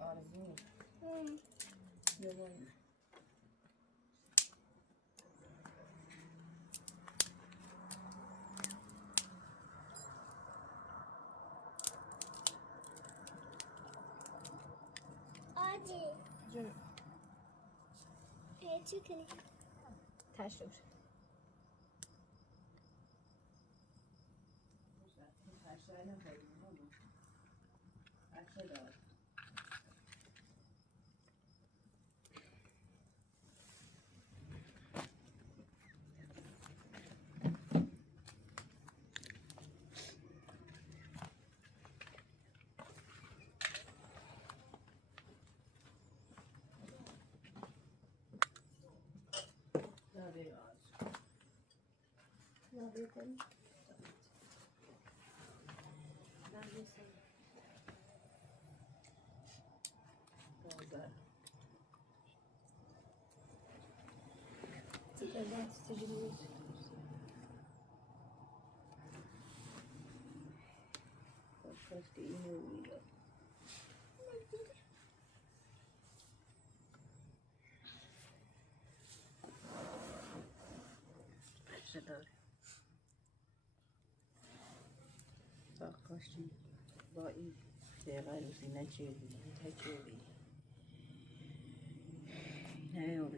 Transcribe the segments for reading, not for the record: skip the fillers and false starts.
آرزو بیا باید آجی جون چی کنی؟ تشت بشه نابه کنی؟ کاشتی با این دقیقه روزی نچیدی نه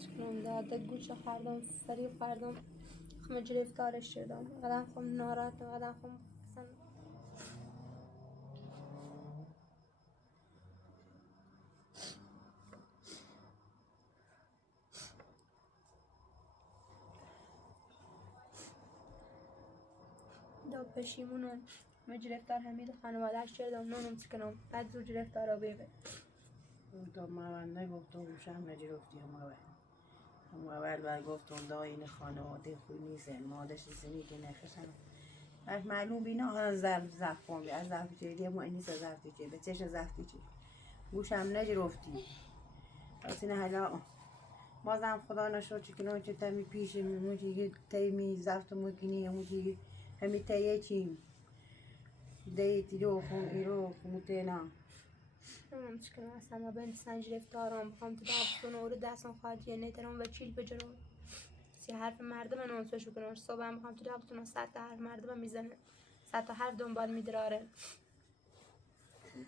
چکنم داده گوش خردم فریب خردم خم گرفتارش شدم آدم خم ناراحت آدم خم اصلا دا پشیمونم من گرفتار همید خانوادهش شدم نونم چکنم بعد زور گرفتار رو بیبه تا من نگفتم گوشم نگرفتی هم اول گفتم دا این خانواده خوی نیست مادش زنی نخشم اش معلوم بینا ها زفت کنم از زفت جدی ما اینی زفتی چه به چش زفتی چه گوشم نگرفتی اصلا حالا بازم خدا نشد چکنم چه تمی پیش میمون چه تمی زفت مکنی همون چه همی تیه چیم دیتی رو خون ایرو خموتینا نونم چکنم اصلا ما بند سنج گرفتارم بخوام تو داغستون و دستم خواهد یه نیترم و چیل بجرم سی حرف مردم من اونسوش بکنم صبح هم بخوام تو داغستون و 100 تا حرف مردم میزنه 100 تا حرف دنبال میدراره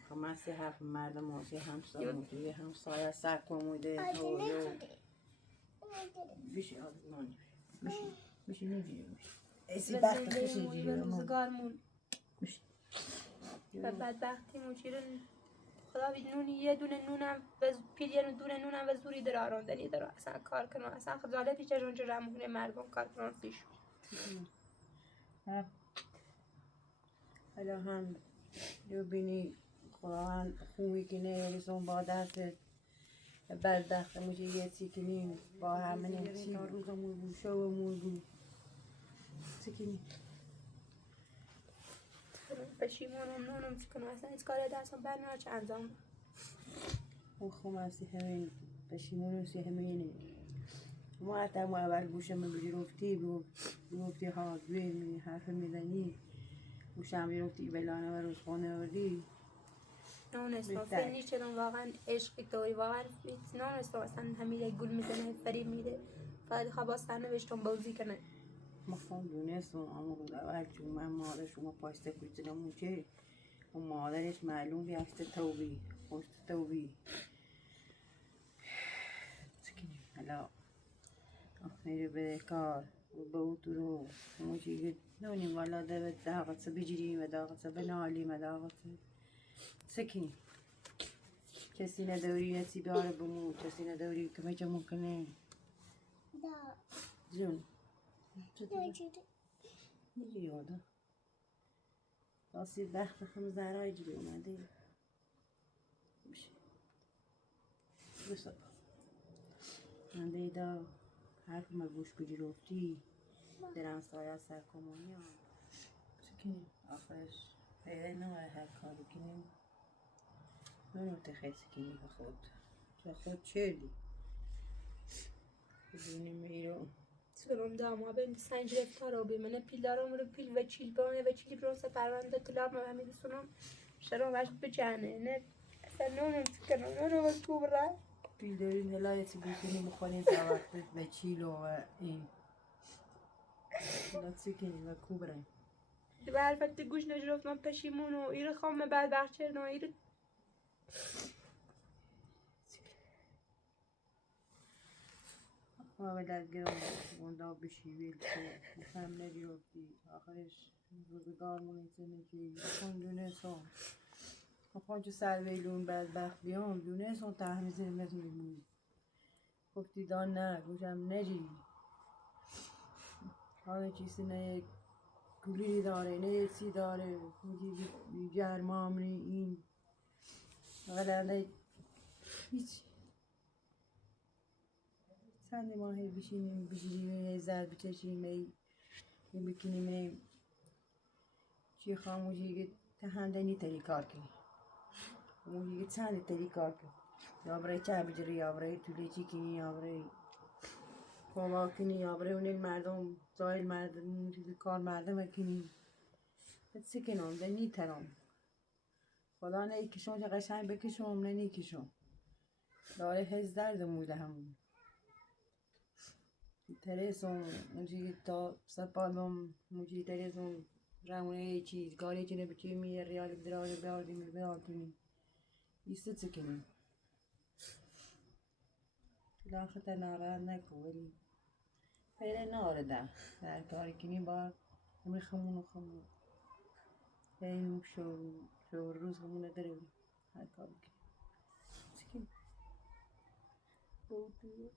کما سی حرف مردم و سی همسایه همسایه سر کموده بیشی آدمان بیشی نجیه ایسی بخت خیشی جیه روزگارمون و بدبختی موچیرن خدا بید نونی یه دونه نونم و پیر یه دونه نونم و زوری در آراندنی در اصلا کار کنم اصلا خجالتی چه رونج رمونه مردم کار کنم پیش حالا هم جو بینی خداوند خوبی که نیاریزون با دست بدبخت موچی یه سیکنیم با همه چی روزمون بود شومون بود سیکنیم پشیمونم نونم چکنم اصلا هیچ کاری دستم برمیاد چه انجام اون خوم سی همین پشیمون سی همینه ما حتی ما اول گوشم بگیرفتی بگفتی ها دوی حرف میزنی گوشم بگیرفتی بلانه و روزخانه وردی نونستم فنی چدم واقعا عشقی توی واقعا نونستم اصلا همیشه گل میزنه فریب میده فقط خواب سرنوشتم بازی کنه مخفان دونستم اما روز اول چون من مادر شما پاسته کچنمون چه و مادرش معلوم بیاشته توبی خوشت توبی سکنیم حالا آخری به کار و به او تو رو موچی نونیم والا ده داغت بجریم و داغت بنالیم و داغت سکنیم کسی نداری نسی بیاره بمون کسی نداری که میچه ممکنه جون نجی یاده راستی وقت خم زرای جلو اومده بشه بسا من دیدا حرف ما گوش بگیرفتی درم سایه سر کمانی ها سکنیم آخرش پیدا نماره هر کاری کنیم نونو تخیل سکنی به خود چه خود چردی بدونیم ایرو سلام داما بهم سنج رفتار رو بمنه پیلارم رو پیل و چیل بانه و چیلی برون سپرونده طلاب ما همین سنم شرم وش بجانه نه اصلا نونم تکنم نونم از کوبره پیل داریم هلایتی بکنیم بخوریم تا وقت و چیلو و این لا تسکنیم و کوبریم به البته گوش نجرفت من پشیمونو ایره خام بعد بخشرنو ایره ما به دلگرم وندا بشیویل که بفهم نگیرفتی آخرش روزگار مونی زندگی بخون دونستم بخون چه سر ویلون بدبخت بیام دونستم تحمیز مثل میمونی گفتی دان نه گوشم نجی همه چیزی نه گولی داره نه چی داره میگی گرمامنی این ولی هیچ چند ماهی بشینیم بگیریم یه ضرب بچشیم یه بکنیم یه چی خاموشی که تهندنی تری کار کنی خاموشی که چند تری کار کنی یا برای چه بجری یا برای طوله چی کنی یا برای کاما کنی یا برای اون مردم زایل مردم کار مردم کنی بچه کنم دنی ترم خدا نه کشون چه قشنگ بکشم نه نیکشم داره هز درد موده همون ترسم موجی تا سپالم موجی ترسم رمونه چیز گاری چی نبچی می ریال درای بیاردیم ایست چکنیم لاخت ناراحت نکن ولی خیلی نارده در کاری کنیم با همه خمون این شو روز خمون نداریم هر کاری کنیم چکیم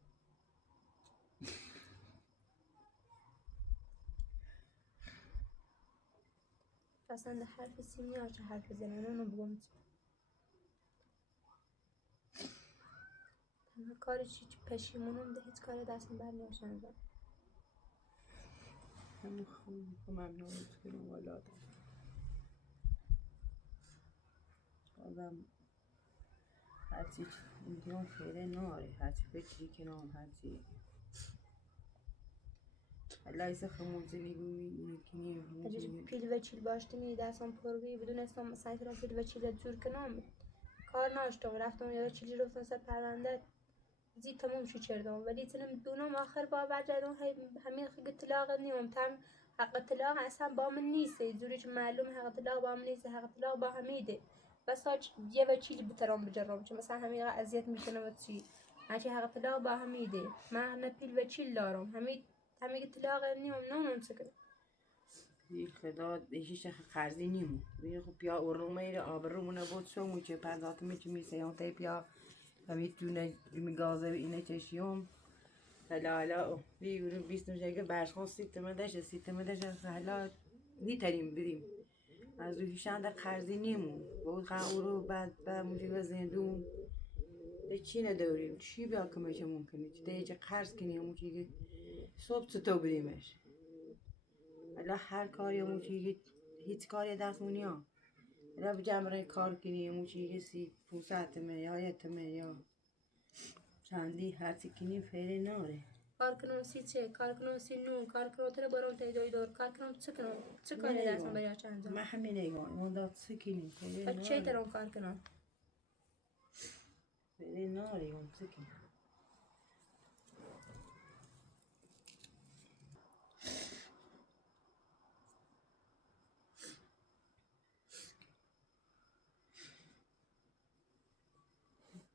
اصلا ده حرف سیمیا چه حرف زنانه اونو بگم تنها کاری چی پشیمونم ده هیچ کاری دستم بر نمیشن زن همه خمون ممنون کنیم والا آدم هرچی میگم خیلی ناره هرچی فکری کنم هرچی لایس خمون زندگی میکنیم پیل و چیل باشته می دستم پروی بدون استم سعی کردم پیل و چیل جور کنم کار ناشتم رفتم یا چیلی رفتم سر پرونده زی تموم شو کردم ولی تنم دونم آخر با برگردم همین حق طلاق نیم تام حق طلاق اصلا با من نیست زوری که معلوم حق طلاق با من نیست حق طلاق با حمیده بس هاش یه و چیلی بترام بجرم چون مثلا همین اذیت میکنه و چی هرچی حق طلاق با حمیده من همه پیل و چیل دارم همین طلاق نیم نونم سکر یک خدا دیشیش خرزی نیمو بیر خب پیا ارومه را آبرومونه بود شو موچه پرداخت میچه میسیان تی پیا همیتونه میگازه اینه چشیوم حالا بیرون بیستم شکل برشخون سیتمه دشه حالا نیتریم بریم از رویشان در خرزی نیمو بود خواهر رو بعد موجه زندون چی نداریم چی بیا کمشه ممکنه چی دیگه قرض کنیم موجه صبح تو بریمش حالا هر کاری موجه هیچ کاری دستمونی ها حالا بجمعه کار کنیم موجه سی 500 یا 1 یا چندی هرچی کنیم فعلی ناره کار کنم سی چه کار کنم سی نو کار کنم تر برام تیجای دور کار کنم چه کاری دستم برای چند من همین ایوان اون داد چه کنیم فعلی و چه ترام کار کنم فعلی ناره اون چه کنیم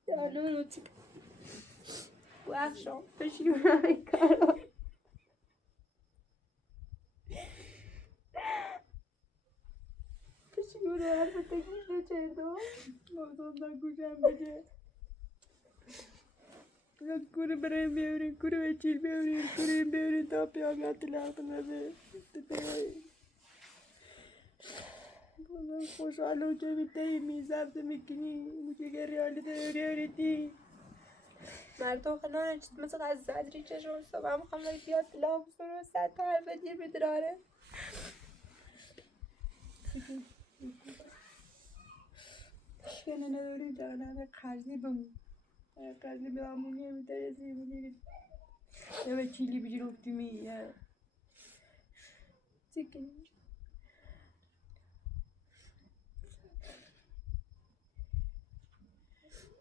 دانو چه وقشم پشیمونم این کارو پشیمونم البته گوش نچردم مردم نگوشم بگه کوره برای بیاریم کوره به چیل بیاریم تا پیاگه طلاق نده بازم خوشحالم که بیتایی میزبده میکنی موچه که ریالیتی مردم خلانه چیز مثل از زدری چشم صبح هم خواهم بیاد طلاق بسنم 100 تا حرف دیر بدراره شکنه نداریم جانه قرضی بمون قرضی به همونی میترسی به چیلی بگرفتی میه سکنی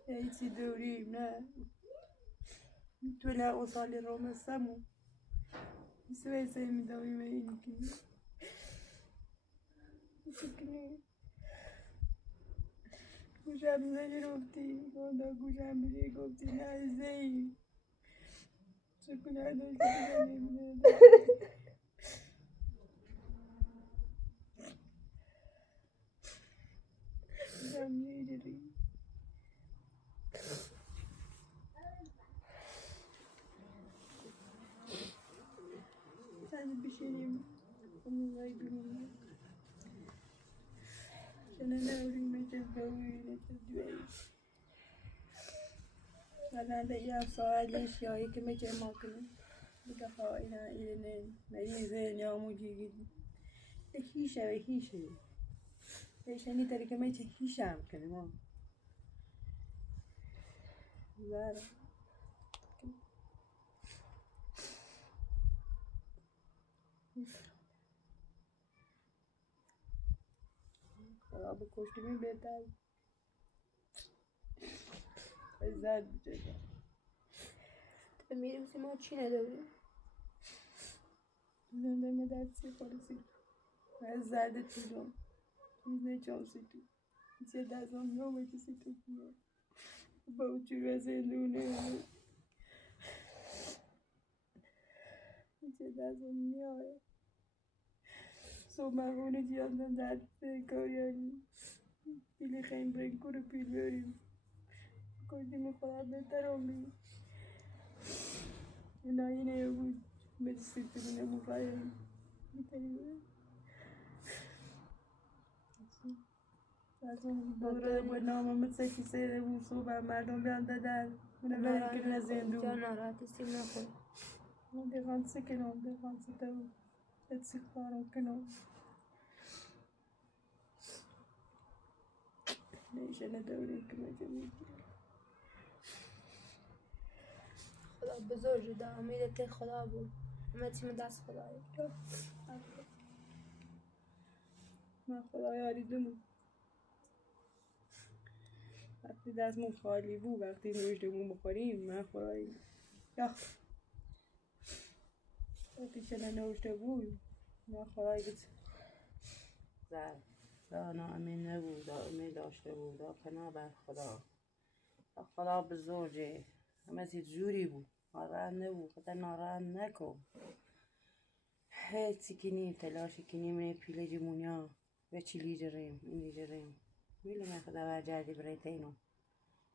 ایسی دوریم نه توله اصال روم سمو سویسه میدویم اینی کنی سکنی گوشم نگرفتی خدا گوشم بگی گفتی نه زی سکنه داشته نمیده گوشم نگیری sen بشینیم onunla birlikte. Sana ne öğrenmeyeceğiz de öğreneceğiz diyoruz. Sana da ya sual eşyayı kime cemaatini. Bir defa ilinin meyizin ya mucidi. Hişe ve hişe. Eşeni teri kime hişem kelime. Zara. خراب کشتیمی بهتر زد بجه تو میریم ما چی نداریم زنده مدرسی خورسی از زده چیزم نه چانسی تو چه دستم نامه چیزی تو کنم با اوچور و زندونه چه دستم میاره صبحونه جیاندم در کاریانی پیلی خیلی برین کرو پیل بریم کردی میخورم بهتر آمی نایی بود مجلسی تبینه مخواهیم میتونی بریم از اون دوره برنامه مثل که سیره بود صبح مردم بیان دادن منو بریم کنه زندون جا ناراحتی سیم نخور من دیگان سکنم دیگان ستو اتسی کارم کنم نیشه نداریم که مجموعی خدا بزرگی دا امیدت خدا بود همه تیم دست خدایی من خدا یاریدم وقتی دستمون خالی بود وقتی نوشتمون بخوریم من خدایی یا وقتی چنه نوشته بود من خدایی بود زر دانا امین نبود امید داشته بود پناه بر خدا خدا بزرگه همه چیز جوری بود ناراحت نبود خدا ناراحت نکن هیچی کنیم تلاشی کنیم پیله جمونیا و چیلی جریم اینی جریم میله من خدا برجردی برای تینو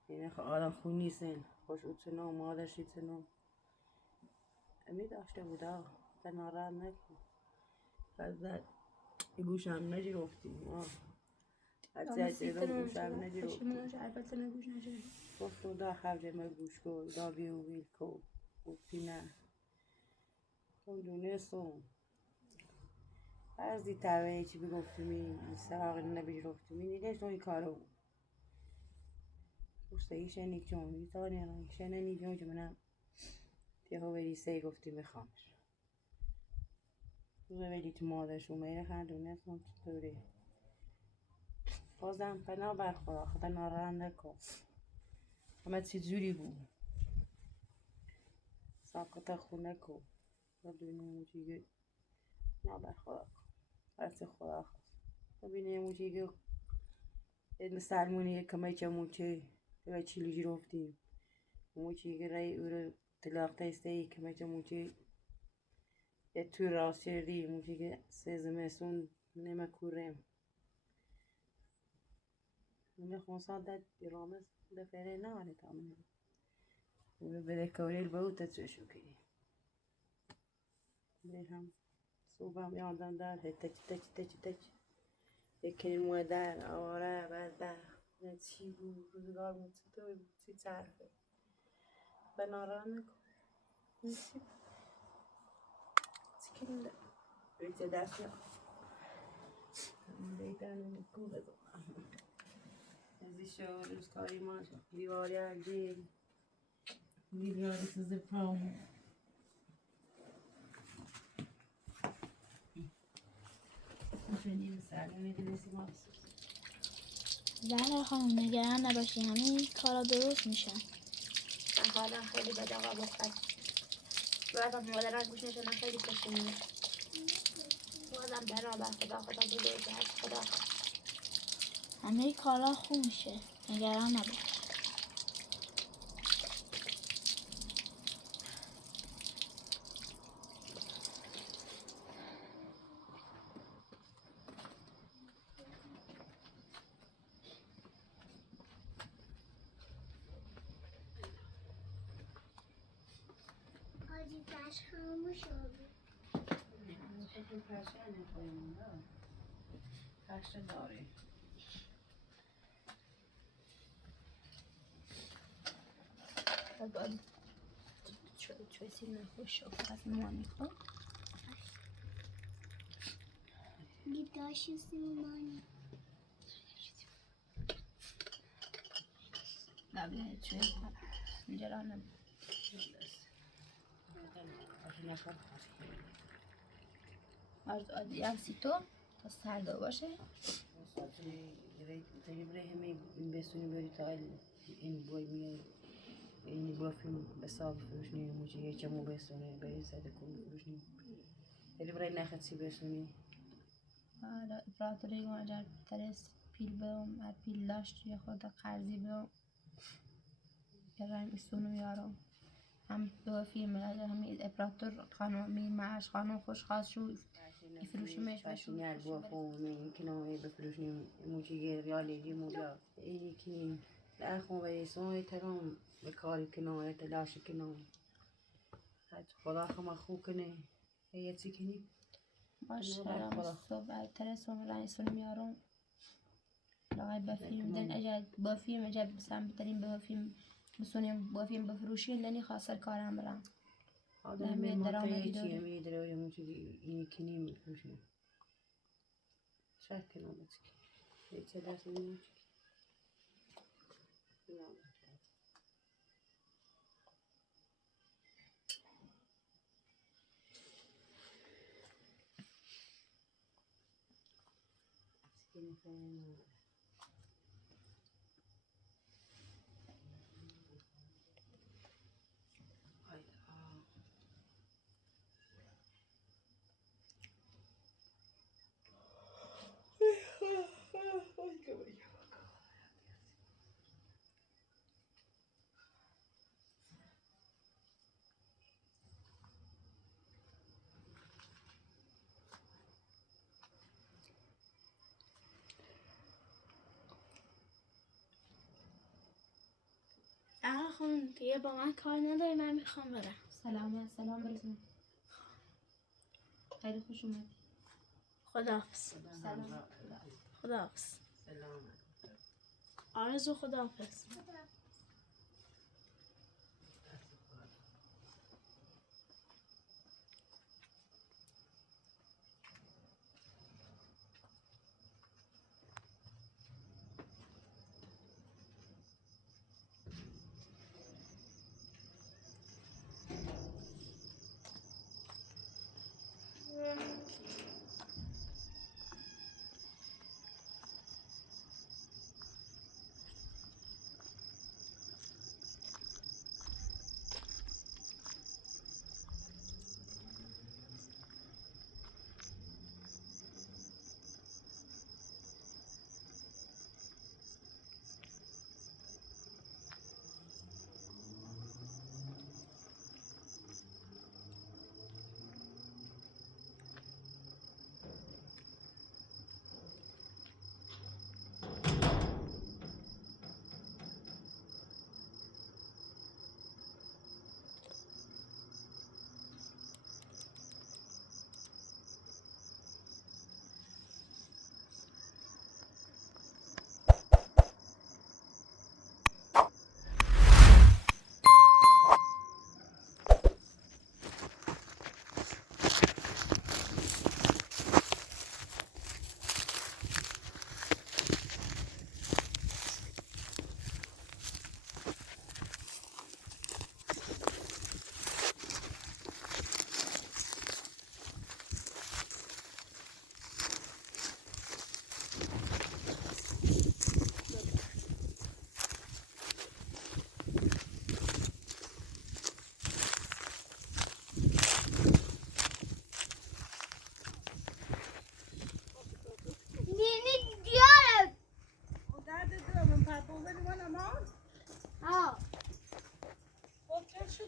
یعنی آدم خون نیستن خوش اوتنو مادرش ایتنو امید داشته بود خدا ناراحت نکن خدا گوشم نگرفتیم حتی گوشم نگرفتیم البته نگوش نشد گفت دا خرج ما گوش کن دا بیو ویل کن گفتی نه اون دونستم بعضی تبعی چی بگفتیمی سراغ نبگرفتیمی نگهش این کارو گفته ایشه نیکجون ایتانی را ایشه نیکجون که منم تیهو بری سی گفتی میخوامش روزه بری تو مادرشون میره خرد دونستم چطوری بازم پناه بر خدا خدا ناراحت نکن همه چی جوری بود ساکت خونه کن و دونه موچیگه نابر خدا کن هرچی خدا خواست ببینه موچیگه این سلمونی کمی چه موچه و چیلی گرفتیم موچیگه رای او رو طلاق تایسته کمی چه موچه یه توی راست شدی موچیگه سه زمستون نمه کوریم من خونسان داد برامز دفعه نهاره تامنه و بده کوریل باوت تشو کنی هم صبحم یادم در تچ یکی مادر آره بعد نه چی بود روزگار بود چطور بود چی طرفه به ناران نکن چی کنده بیچه دست یا بیتن نکو بزن ازی شو روزکاری ما دیواری عجیل دیواری سوزه پامون شدیم سرمه دیدیسی مخصوص. زهرا خانم نگران نباشی، همه کارا درست میشن. من حالا خیلی بد آقا بخواد بعدم مادرم گوش نشدن خیلی پشیمونه. بازم بنابر خدا بزرگ هست. خدا همه کارا خوب میشه، نگران نباش. حاجی فرش خاموش شد. این پرشن نکنیم نه پرشن داره باید چوی سیر نخوش شد از نوان میخواد گیتاش سیمانی نبیه چوی اینجا نم عرض عادی عکسی تو تا سردا باشه تجربه همه بسونی بری تا این بوی میاد این بافیم بساب فروشنی موچی یه چمو بسونه بری ساده کن فروشنی تجربه نخدسی بسونی حالا افراتوری اگر ترس پیل برم هر پیل داشت یه خورده قرضی برم یه سونو میارم هم دو فیلم همین اپراتور خانم می معاش خانم خوشخواست شد يفروشيماش باش فاشيني البوا خومي كنا بفروشني موجي ريالي موجا إني كني لأخو بيسون ترام بكاري كنا تلاش كنا هاد خدا خما خو كني هي تسكني باش حالا صبح ترسم رئیسون میارم لغاية بفيلم دن اجد بفيلم اجد بسام بترين بفيلم بسونيم بفيلم بفروشين لاني خاصر كارم برام هذا من منطقة شيء ميدري ويا موجي إني كني بفروشني شايف كنا بتسكي ليش درس مني زهرا خانم دیگه با من کار نداری، من میخوام برم. سلام برسون خیلی خوش اومد خداحافظ. سلام خداحافظ. سلام آرزو خداحافظ.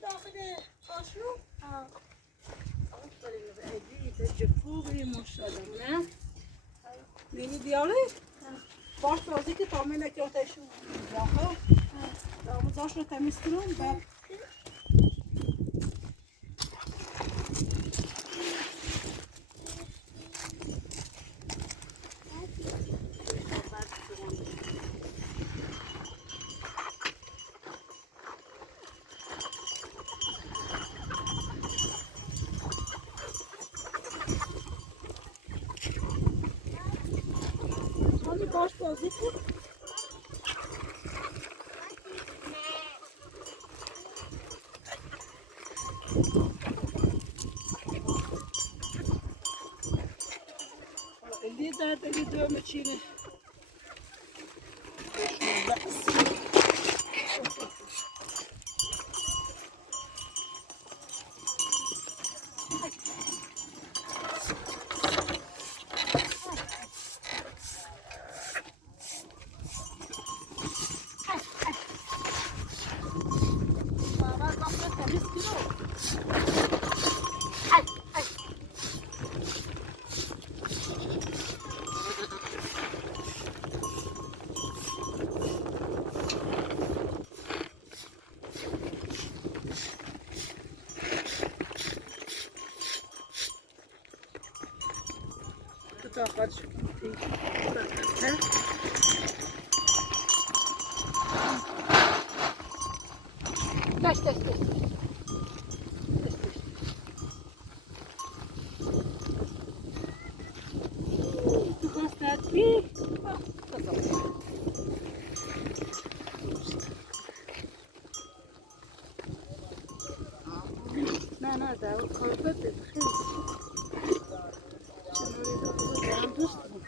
داخل آشرو؟ آفرین به ادی تو خوبی ماشاءالله نه؟ نیلی دیاره؟ باش بازی که تامین نکردشون داخل داموزاش رو تمیز کنم بعد باش بازی کن اللي داد اللي دوم تشيله بس طاقت شدی دست تو خواست بی نه دارو کاربرد خیلی چنوری دارم دوست دارم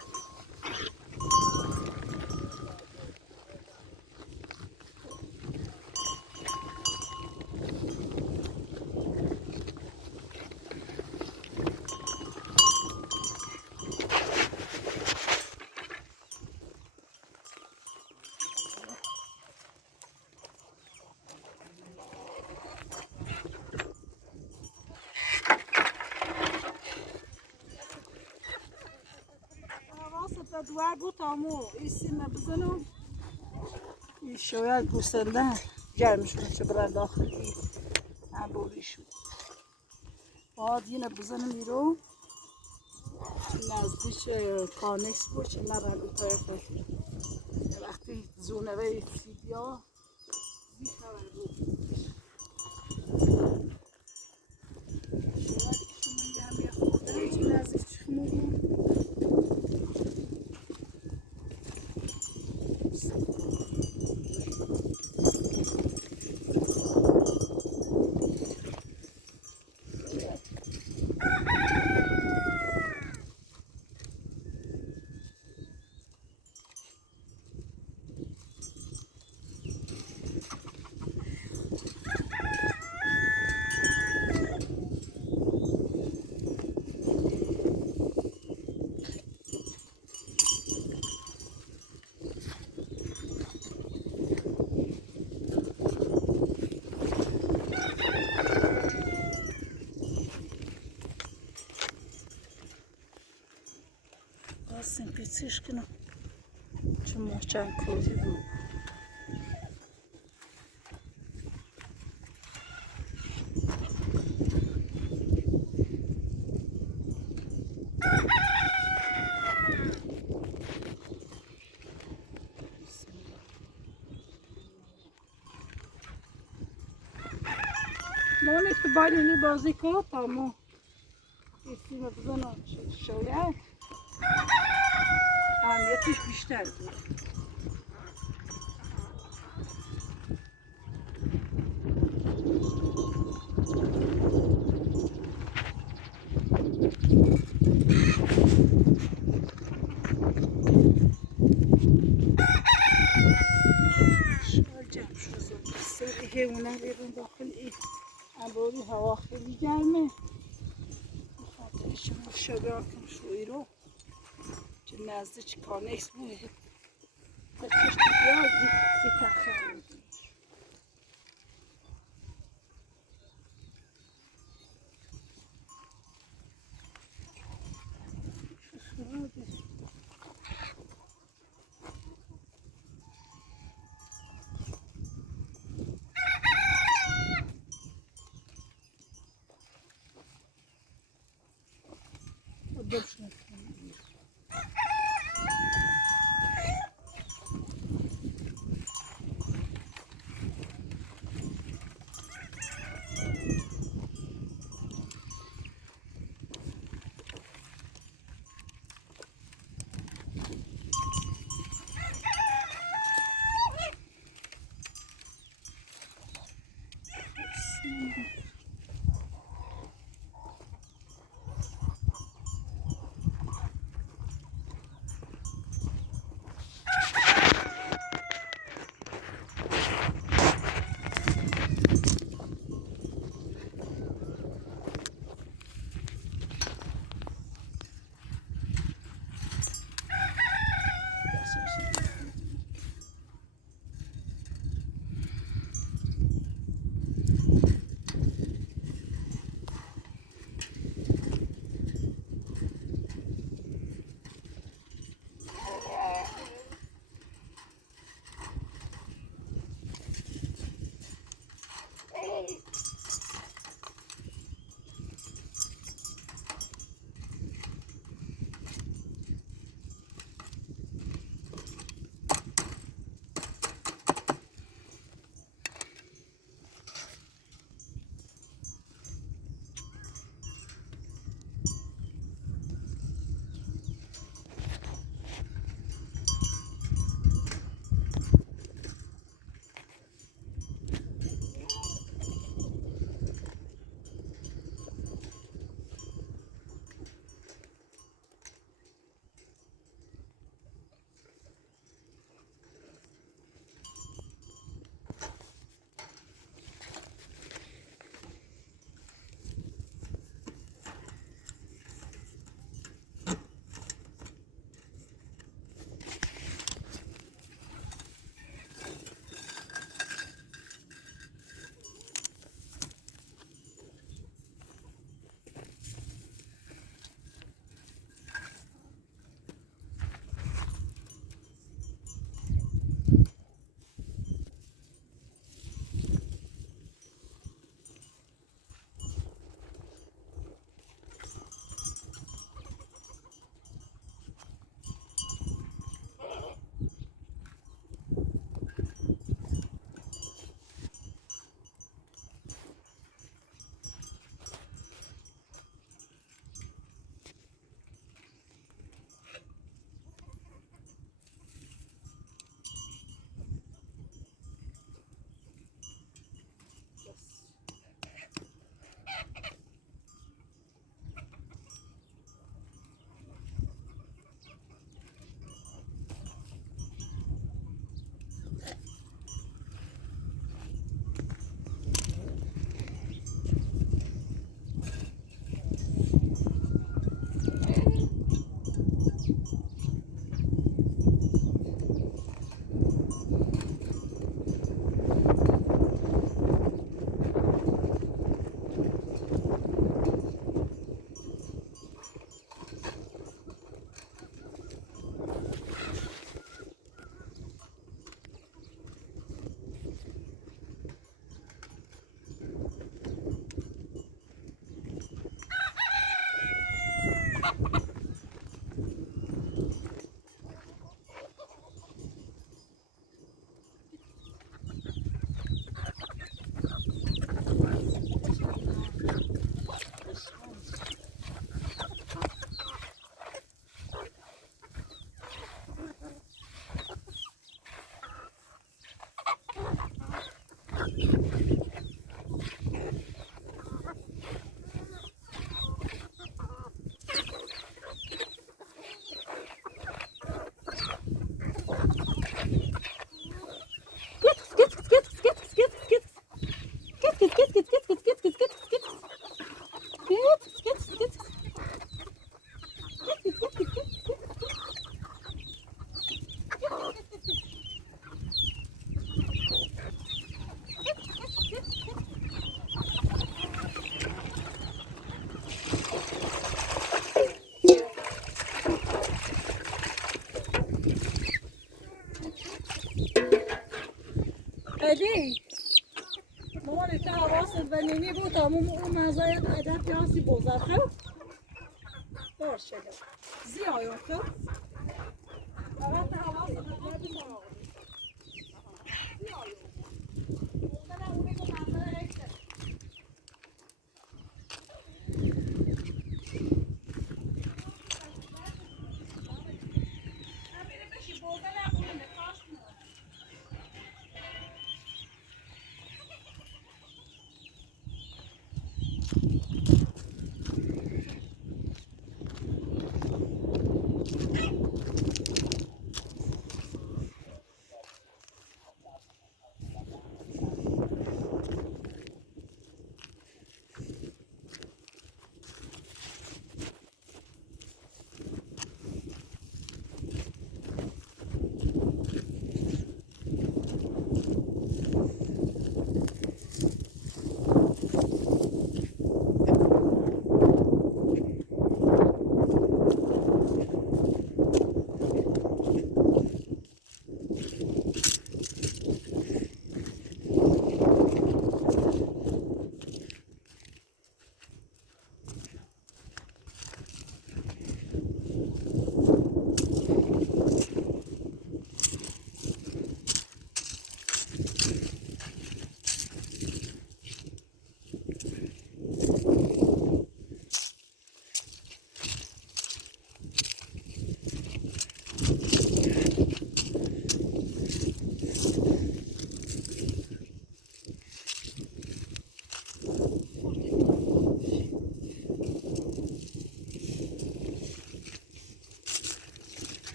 دوار بود تامو ایسیم بزنم این شاید گوسنده جرم شده چه برای داخلی عبوری شد باید اینه بزنم ایرو نزدیش کانکس بود چه نرم دو طرف وقتی زونوه سیبیا زی خبر بود شاید شما یه هم یه خورده چه نزدیش خمودیم Sympathisch genau. Czy chciałam kozić? No nie chyba nie bazy kota, no. Jeśli na bzona شاید اهمیتش بیشتر بود شاید جمع شد بسته دیگه اونه بیرون داخل این عباری هوا خیلی گرمه بخاطر شما شبیه کن شوی رو که نزدیک کانکس بود بچشت بیاد زی تخم بشه. ادی مامان تا حواست و نینی بود تمام اون مزایت ادب جاسی بوزد خب دار شده زیای آخر فقط هوا سبب نبیدم زیای اونده اونه که منظر اکتر نمیره بشی بوده نبونه کاش کنم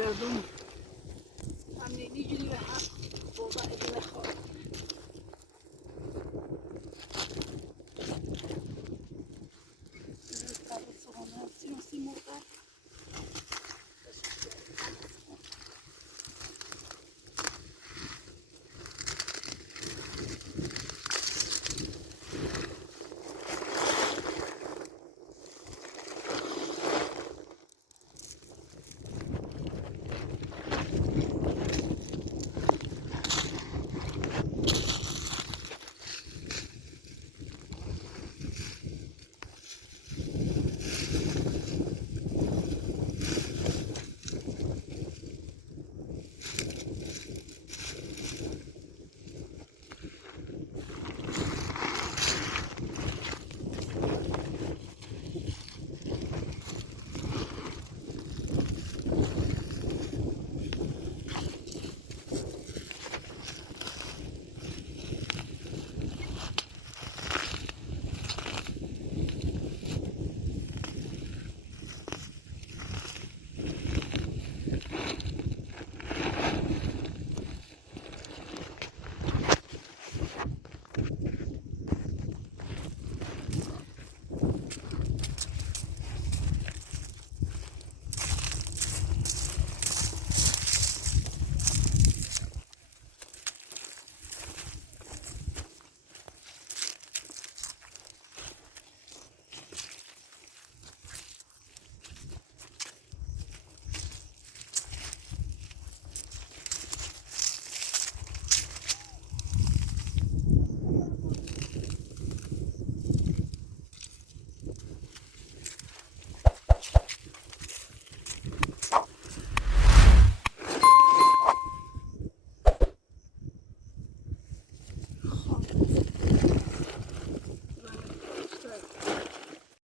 Verdun.